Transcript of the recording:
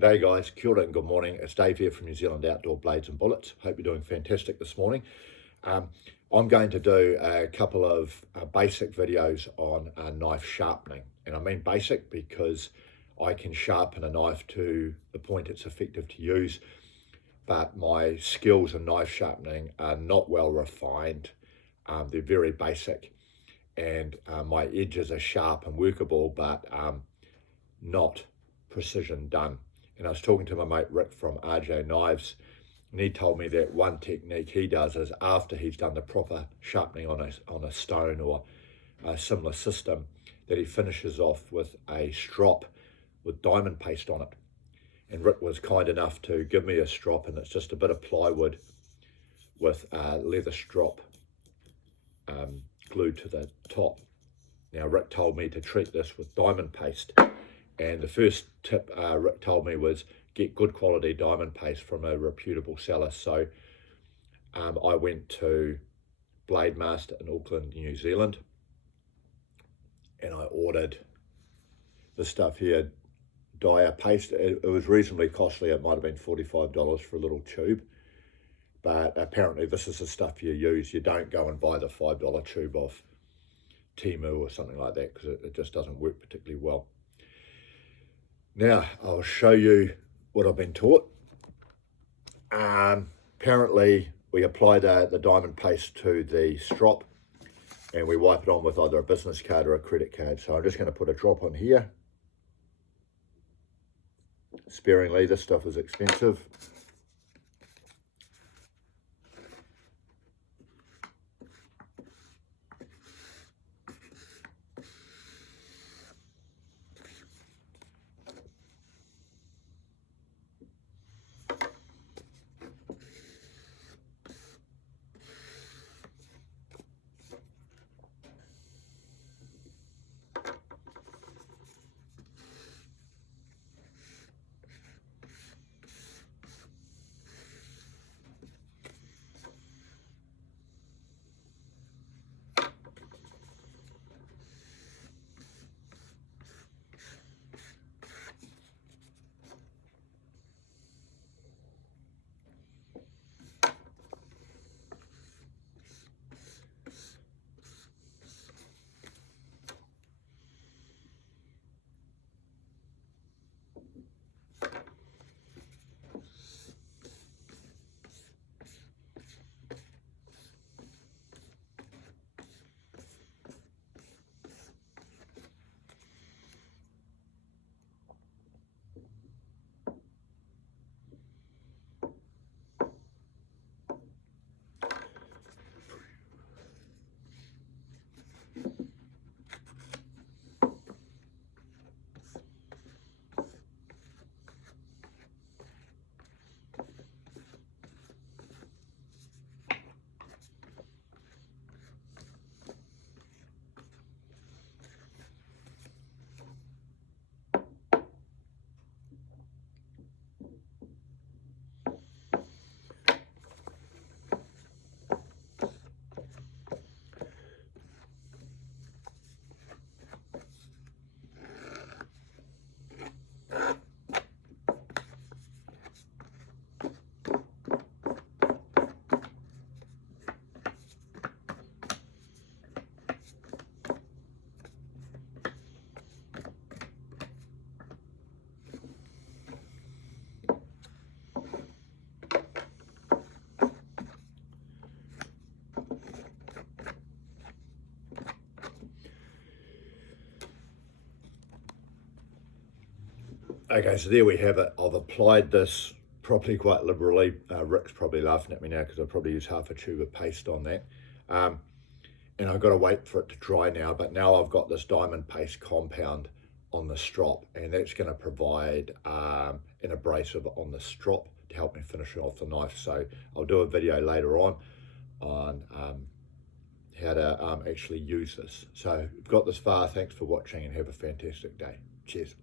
G'day guys, kia ora and good morning. It's Dave here from New Zealand Outdoor Blades and Bullets. Hope you're doing fantastic this morning. I'm going to do a couple of basic videos on knife sharpening. And I mean basic because I can sharpen a knife to the point it's effective to use, but my skills in knife sharpening are not well refined. They're very basic, and my edges are sharp and workable, but not precision done. And I was talking to my mate Rick from RJ Knives, and he told me that one technique he does is after he's done the proper sharpening on a stone or a similar system, that he finishes off with a strop with diamond paste on it. And Rick was kind enough to give me a strop, and it's just a bit of plywood with leather strop glued to the top. Now Rick told me to treat this with diamond paste. And the first tip Rick told me was get good quality diamond paste from a reputable seller. So I went to Blade Master in Auckland, New Zealand, and I ordered this stuff here, Dyer paste. It was reasonably costly. It might have been $45 for a little tube, but apparently this is the stuff you use. You don't go and buy the $5 tube off Temu or something like that, because it just doesn't work particularly well. Now, I'll show you what I've been taught. Apparently, we apply the diamond paste to the strop and we wipe it on with either a business card or a credit card. So I'm just going to put a drop on here. Sparingly, this stuff is expensive. Okay, so there we have it. I've applied this probably quite liberally. Rick's probably laughing at me now because I probably used half a tube of paste on that. And I've got to wait for it to dry now, but now I've got this diamond paste compound on the strop, and that's going to provide an abrasive on the strop to help me finish off the knife. So I'll do a video later on how to actually use this. So if you've got this far, thanks for watching and have a fantastic day. Cheers.